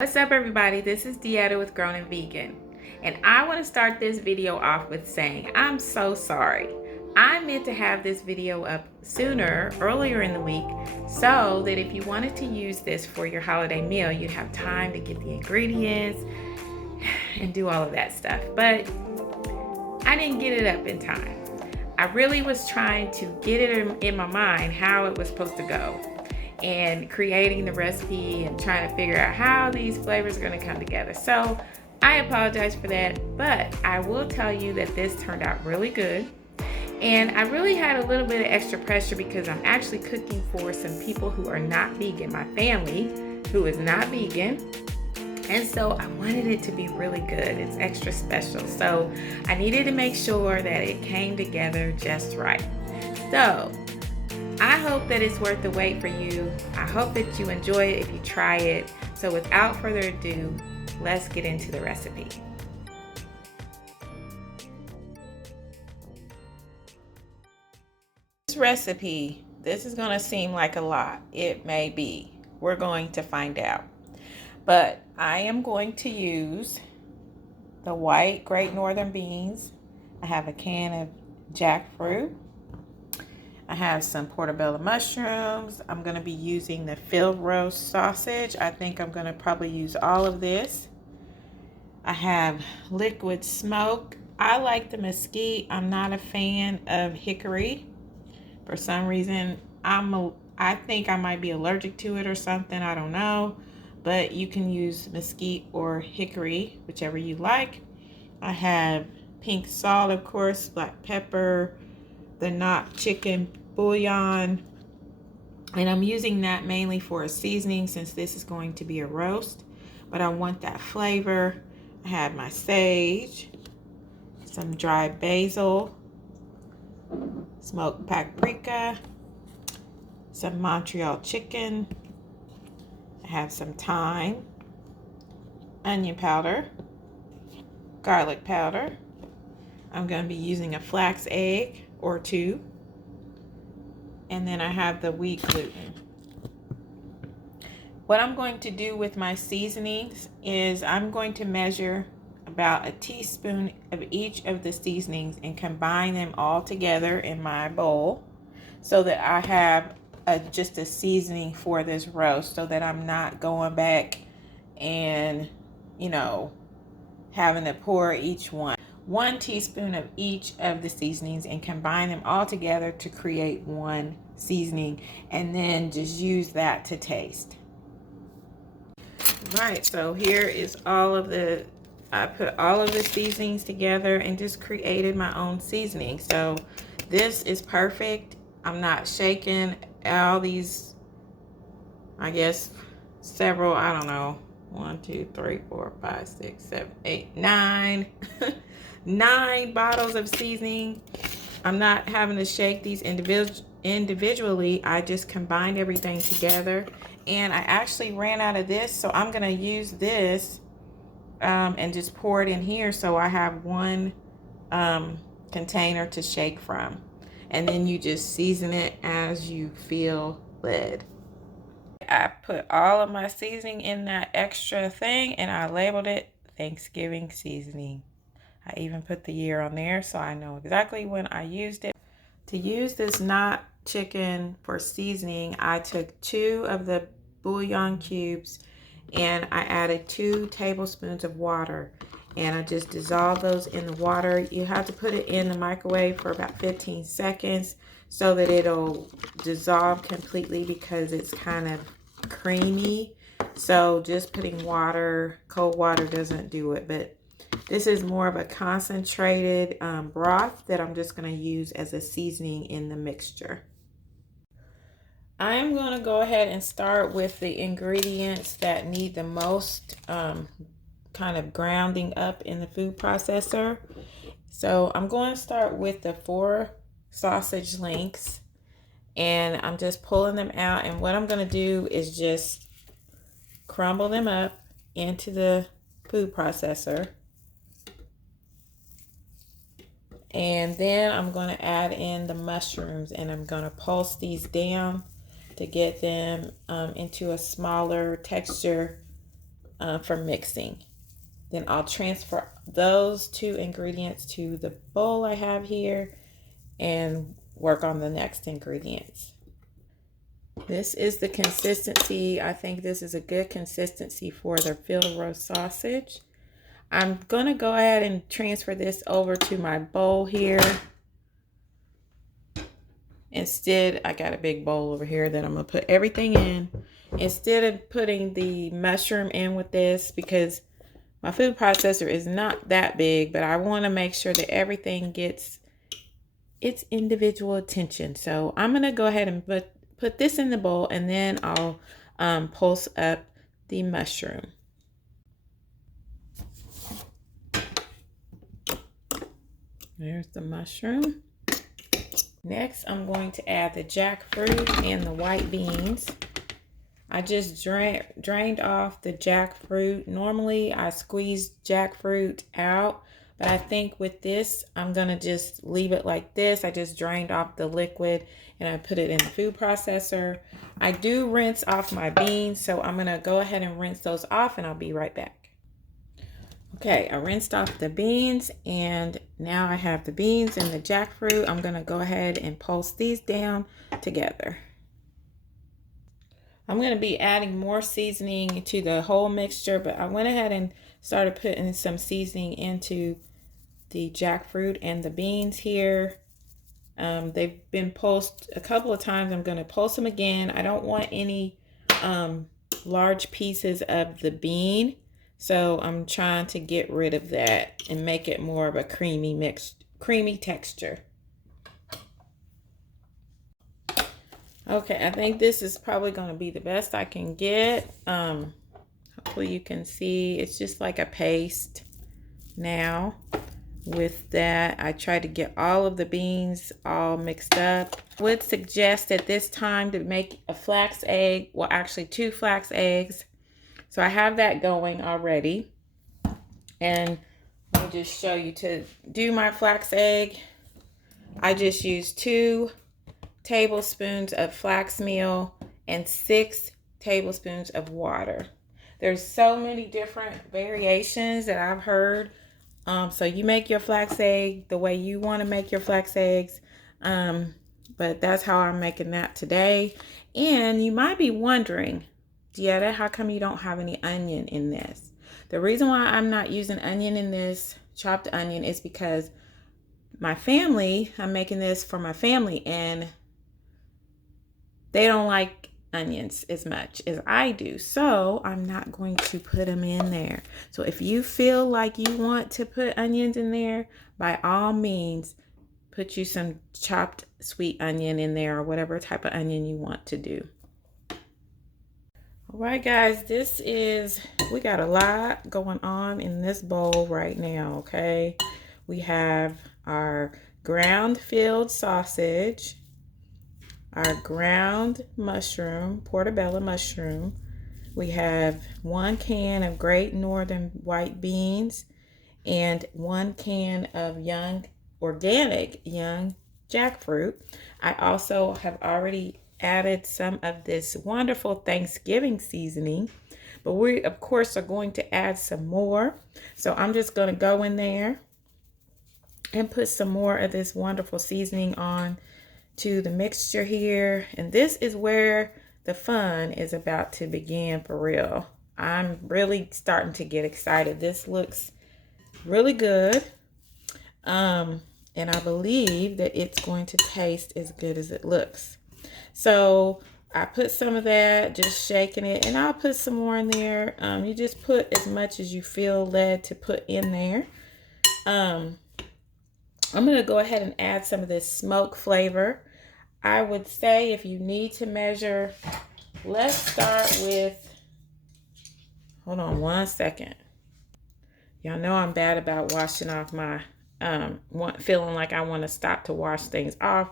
What's up, everybody? This is Deetta with Grown and Vegan, and I want to start this video off with saying I'm so sorry. I meant to have this video up sooner, earlier in the week, so that if you wanted to use this for your holiday meal, you'd have time to get the ingredients and do all of that stuff. But I didn't get it up in time. I really was trying to get it in my mind how it was supposed to go, and creating the recipe and trying to figure out how these flavors are going to come together. So I apologize for that, but I will tell you that this turned out really good. And I really had a little bit of extra pressure because I'm actually cooking for some people who are not vegan, my family who is not vegan. And so I wanted it to be really good. It's extra special. So I needed to make sure that it came together just right. So I hope that it's worth the wait for you. I hope that you enjoy it if you try it. So without further ado, let's get into the recipe. This recipe, this is going to seem like a lot. It may be. We're going to find out. But I am going to use the white Great Northern beans. I have a can of jackfruit. I have some portobello mushrooms. I'm going to be using the field roast sausage. I think I'm going to probably use all of this. I have liquid smoke. I like the mesquite. I'm not a fan of hickory. For some reason, I think I might be allergic to it or something. I don't know. But you can use mesquite or hickory, whichever you like. I have pink salt, of course, black pepper, the knock chicken bouillon, and I'm using that mainly for a seasoning since this is going to be a roast, but I want that flavor. I have my sage, some dried basil, smoked paprika, some Montreal chicken. I have some thyme, onion powder, garlic powder. I'm going to be using a flax egg or two. And then I have the wheat gluten. What I'm going to do with my seasonings is I'm going to measure about a teaspoon of each of the seasonings and combine them all together in my bowl so that I have just a seasoning for this roast, so that I'm not going back and, having to pour each one teaspoon of each of the seasonings and combine them all together to create one seasoning, and then just use that to taste. Right, so here is I put all of the seasonings together and just created my own seasoning. So this is perfect. I'm not shaking all these, I guess, several, I don't know, 1, 2, 3, 4, 5, 6, 7, 8, 9 9 bottles of seasoning. I'm not having to shake these individually. I just combined everything together, and I actually ran out of this, so I'm going to use this and just pour it in here so I have one container to shake from, and then you just season it as you feel led. I put all of my seasoning in that extra thing, and I labeled it Thanksgiving seasoning. I even put the year on there so I know exactly when I used it. To use this knot chicken for seasoning, I took 2 of the bouillon cubes and I added 2 tablespoons of water, and I just dissolved those in the water. You have to put it in the microwave for about 15 seconds so that it'll dissolve completely because it's kind of creamy. So just putting water, cold water doesn't do it, but this is more of a concentrated broth that I'm just going to use as a seasoning in the mixture. I'm going to go ahead and start with the ingredients that need the most kind of grounding up in the food processor. So I'm going to start with the 4 sausage links, and I'm just pulling them out, and what I'm going to do is just crumble them up into the food processor. And then I'm going to add in the mushrooms, and I'm going to pulse these down to get them into a smaller texture for mixing. Then I'll transfer those 2 ingredients to the bowl I have here and work on the next ingredients. This is the consistency. I think this is a good consistency for the field roast sausage. I'm gonna go ahead and transfer this over to my bowl here. Instead, I got a big bowl over here that I'm gonna put everything in. Instead of putting the mushroom in with this, because my food processor is not that big, but I want to make sure that everything gets its individual attention. So I'm gonna go ahead and put this in the bowl, and then I'll pulse up the mushroom. There's the mushroom. Next, I'm going to add the jackfruit and the white beans. I just drained off the jackfruit. Normally, I squeeze jackfruit out, but I think with this, I'm going to just leave it like this. I just drained off the liquid and I put it in the food processor. I do rinse off my beans, so I'm going to go ahead and rinse those off and I'll be right back. Okay, I rinsed off the beans and now I have the beans and the jackfruit. I'm going to go ahead and pulse these down together. I'm going to be adding more seasoning to the whole mixture, but I went ahead and started putting some seasoning into the jackfruit and the beans here. They've been pulsed a couple of times. I'm going to pulse them again. I don't want any large pieces of the bean, so I'm trying to get rid of that and make it more of a creamy texture. Okay, I think this is probably going to be the best I can get. Hopefully you can see it's just like a paste now. With that, I try to get all of the beans all mixed up. Would suggest at this time to make a flax egg, well actually 2 flax eggs. So I have that going already. And let me just show you, to do my flax egg, I just use 2 tablespoons of flax meal and 6 tablespoons of water. There's so many different variations that I've heard. So you make your flax egg the way you want to make your flax eggs. But that's how I'm making that today. And you might be wondering, Dieta, how come you don't have any onion in this? The reason why I'm not using onion in this, chopped onion, is because my family, I'm making this for my family, and they don't like onions as much as I do. So I'm not going to put them in there. So if you feel like you want to put onions in there, by all means, put you some chopped sweet onion in there, or whatever type of onion you want to do. All right, guys, we got a lot going on in this bowl right now, okay? We have our ground filled sausage, our ground mushroom, portobello mushroom. We have 1 can of Great Northern white beans and 1 can of organic young jackfruit. I also have already added some of this wonderful Thanksgiving seasoning, but we of course are going to add some more. So I'm just going to go in there and put some more of this wonderful seasoning on to the mixture here. And this is where the fun is about to begin for real. I'm really starting to get excited. This looks really good. And I believe that it's going to taste as good as it looks. So I put some of that, just shaking it, and I'll put some more in there. You just put as much as you feel led to put in there. I'm going to go ahead and add some of this smoke flavor. I would say if you need to measure, let's start with, hold on 1 second. Y'all know I'm bad about washing off my, feeling like I want to stop to wash things off.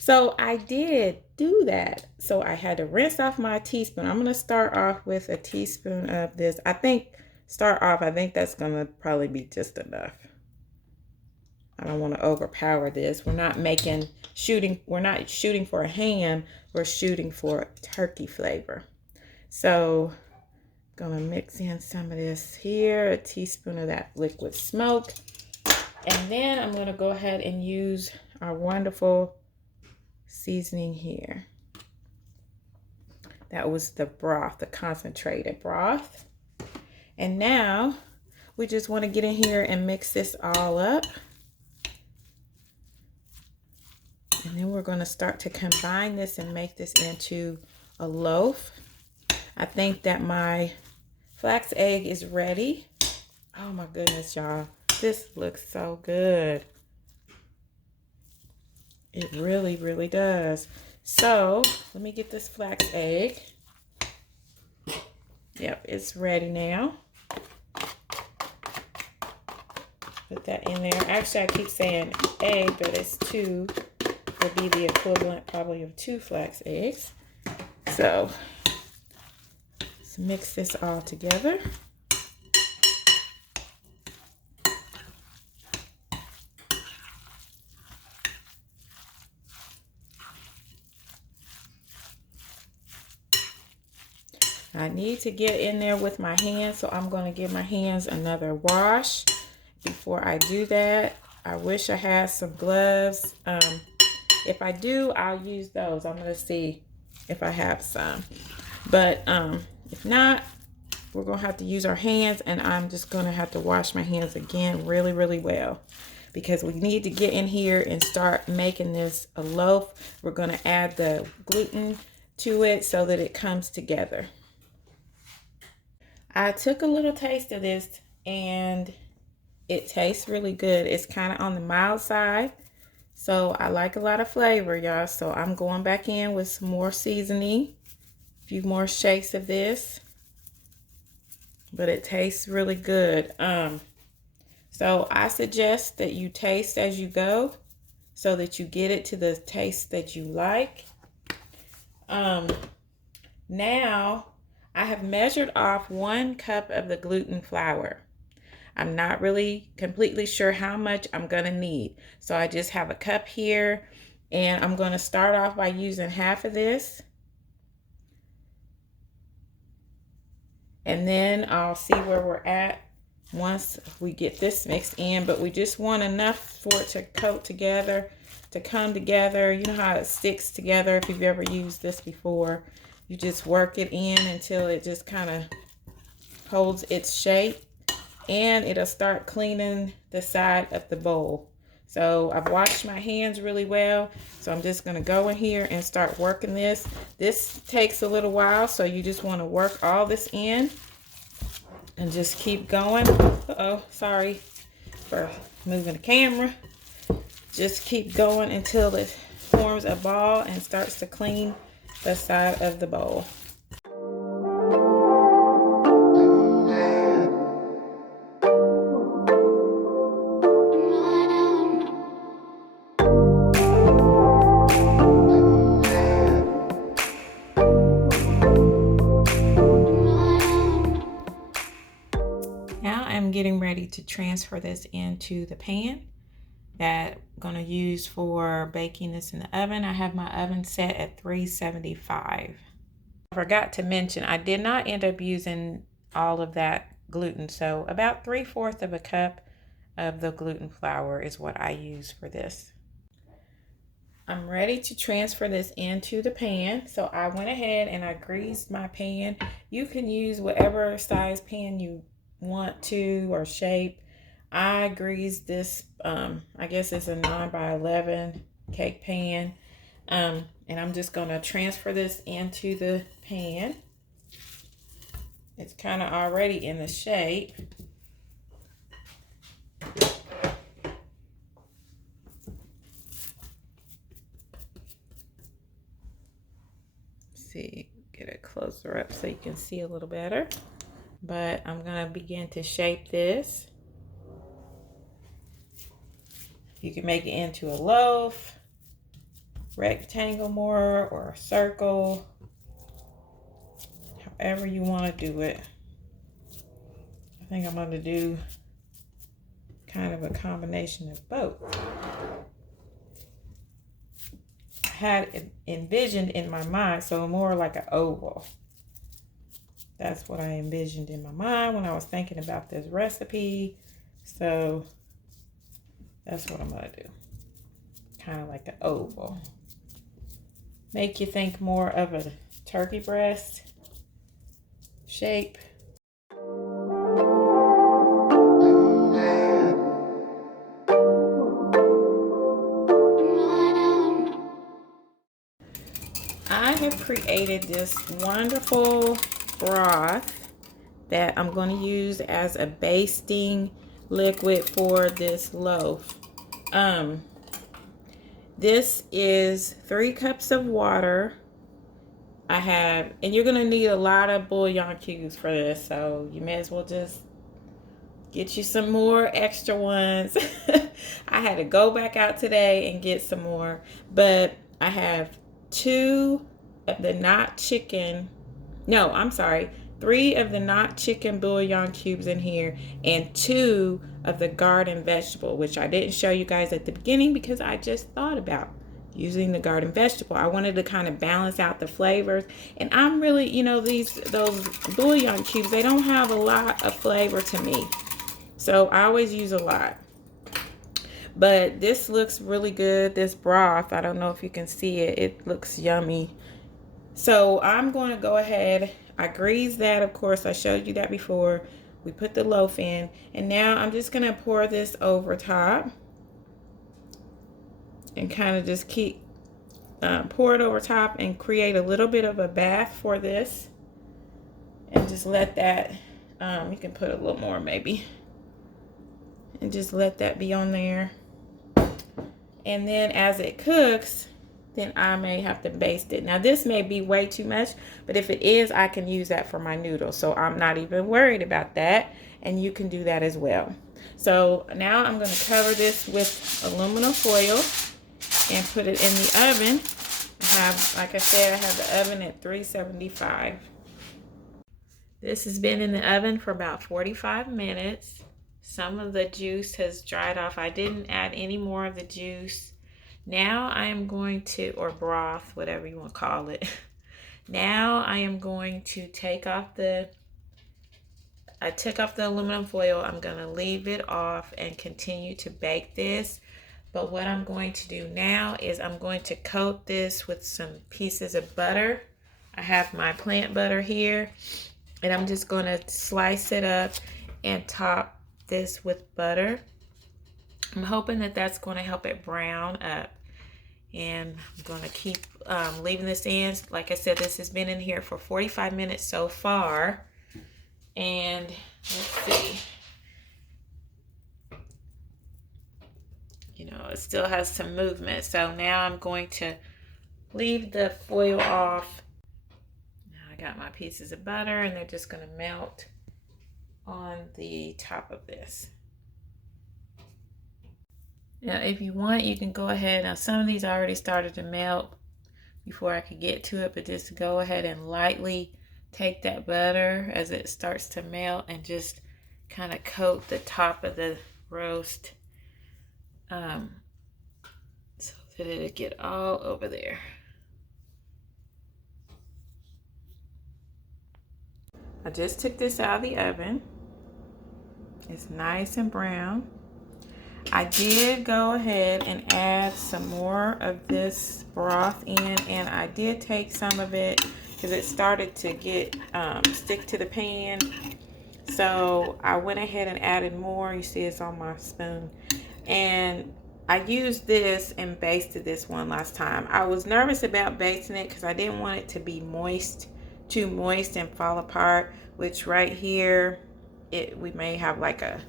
So I did do that. So I had to rinse off my teaspoon. I'm going to start off with a teaspoon of this. I think that's going to probably be just enough. I don't want to overpower this. We're not shooting for a ham. We're shooting for turkey flavor. So Gonna mix in some of this here, a teaspoon of that liquid smoke. And then I'm gonna go ahead and use our wonderful seasoning here. That was the broth, the concentrated broth. And now we just want to get in here and mix this all up. And then we're going to start to combine this and make this into a loaf. I think that my flax egg is ready. Oh my goodness, y'all. This looks so good. It really, really does. So let me get this flax egg. Yep, it's ready now. Put that in there. Actually, I keep saying egg, but it's two. Would be the equivalent probably of 2 flax eggs. So let's mix this all together. I need to get in there with my hands, so I'm going to give my hands another wash before I do that. I wish I had some gloves. If I do, I'll use those. I'm going to see if I have some. But if not, we're going to have to use our hands, and I'm just going to have to wash my hands again really, really well, because we need to get in here and start making this a loaf. We're going to add the gluten to it so that it comes together. I took a little taste of this, and it tastes really good. It's kind of on the mild side, so I like a lot of flavor, y'all. So I'm going back in with some more seasoning, a few more shakes of this, but it tastes really good. So I suggest that you taste as you go so that you get it to the taste that you like. Now I have measured off 1 cup of the gluten flour. I'm not really completely sure how much I'm gonna need. So I just have a cup here, and I'm gonna start off by using half of this. And then I'll see where we're at once we get this mixed in, but we just want enough for it to coat together, to come together. You know how it sticks together if you've ever used this before. You just work it in until it just kind of holds its shape, and it'll start cleaning the side of the bowl. So I've washed my hands really well, so I'm just going to go in here and start working this. This takes a little while, so you just want to work all this in and just keep going. Uh-oh, sorry for moving the camera. Just keep going until it forms a ball and starts to clean the side of the bowl. Now I'm getting ready to transfer this into the pan that I'm going to use for baking this in the oven. I have my oven set at 375. I forgot to mention, I did not end up using all of that gluten, so about 3/4 of a cup of the gluten flour is what I use for this. I'm ready to transfer this into the pan, so I went ahead and I greased my pan. You can use whatever size pan you want to or shape. I greased this, I guess it's a 9x11 cake pan. And I'm just going to transfer this into the pan. It's kind of already in the shape. See, get it closer up so you can see a little better. But I'm going to begin to shape this. You can make it into a loaf, rectangle more, or a circle, however you want to do it. I think I'm going to do kind of a combination of both. I had it envisioned in my mind, so more like an oval. That's what I envisioned in my mind when I was thinking about this recipe. So that's what I'm gonna do. Kind of like an oval. Make you think more of a turkey breast shape. I have created this wonderful broth that I'm going to use as a basting liquid for this loaf. This is 3 cups of water. And you're going to need a lot of bouillon cubes for this, so you may as well just get you some more extra ones. I had to go back out today and get some more, but I have 2 of the not chicken, no, I'm sorry, 3 of the not chicken bouillon cubes in here, and 2 of the garden vegetable, which I didn't show you guys at the beginning because I just thought about using the garden vegetable. I wanted to kind of balance out the flavors, and I'm really, you know, those bouillon cubes, they don't have a lot of flavor to me, so I always use a lot. But this looks really good, this broth. I don't know if you can see it. It looks yummy. So I'm going to go ahead. I greased that, of course. I showed you that before. We put the loaf in. And now I'm just going to pour this over top. And kind of just keep, pour it over top and create a little bit of a bath for this. And just let that, you can put a little more maybe. And just let that be on there. And then as it cooks, then I may have to baste it. Now this may be way too much, but if it is, I can use that for my noodles. So I'm not even worried about that. And you can do that as well. So now I'm going to cover this with aluminum foil and put it in the oven. Like I said, I have the oven at 375. This has been in the oven for about 45 minutes. Some of the juice has dried off. I didn't add any more of the juice. Now I am going to, or broth, whatever you want to call it. Now I am going to take off I took off the aluminum foil. I'm going to leave it off and continue to bake this. But what I'm going to do now is I'm going to coat this with some pieces of butter. I have my plant butter here, and I'm just going to slice it up and top this with butter. I'm hoping that that's going to help it brown up. And I'm going to keep leaving this in. Like I said, this has been in here for 45 minutes so far. And let's see. You know, it still has some movement. So now I'm going to leave the foil off. Now I got my pieces of butter, and they're just going to melt on the top of this. Now, if you want, you can go ahead. Now, some of these already started to melt before I could get to it, but just go ahead and lightly take that butter as it starts to melt and just kind of coat the top of the roast so that it'll get all over there. I just took this out of the oven. It's nice and brown. I did go ahead and add some more of this broth in, and I did take some of it because it started to get stick to the pan. So I went ahead and added more. You see it's on my spoon. And I used this and basted this one last time. I was nervous about basting it because I didn't want it to be moist, too moist and fall apart, which right here, we may have like a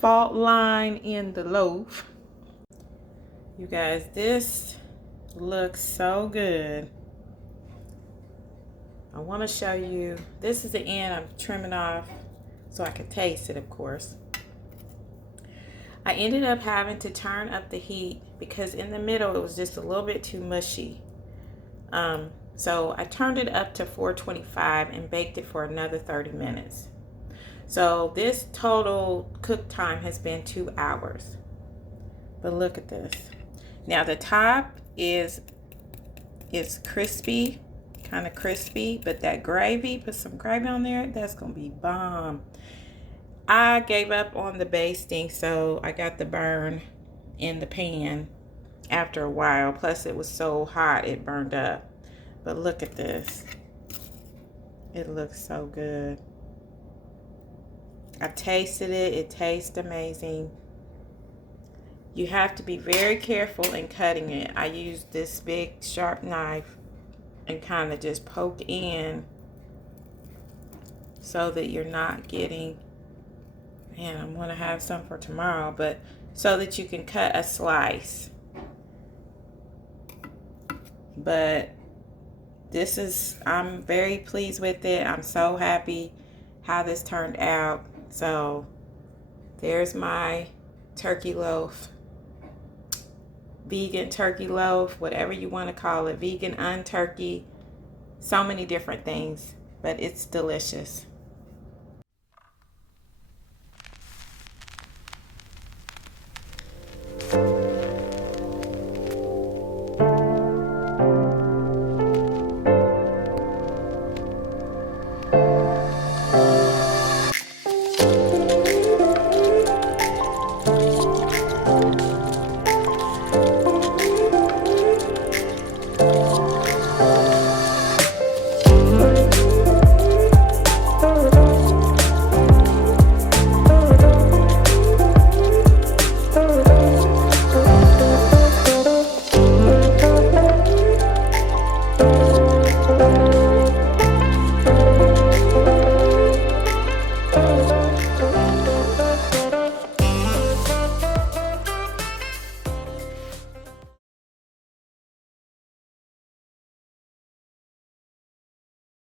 fault line in the loaf. You guys, this looks so good. I want to show you. This is the end. I'm trimming off so I can taste it, of course. I ended up having to turn up the heat because in the middle it was just a little bit too mushy. So I turned it up to 425 and baked it for another 30 minutes. So this total cook time has been 2 hours. But look at this. Now the top is crispy kind of crispy, but that gravy, put some gravy on there, that's gonna be bomb. I gave up on the basting, so I got the burn in the pan after a while. Plus it was so hot it burned up. But look at this. It looks so good. I tasted it. It tastes amazing. You have to be very careful in cutting it. I used this big sharp knife and kind of just poke in so that you're not getting, man, I'm going to have some for tomorrow, but so that you can cut a slice. But this is, I'm very pleased with it. I'm so happy how this turned out. So there's my turkey loaf. Vegan turkey loaf, whatever you want to call it. Vegan, unturkey, so many different things, but it's delicious.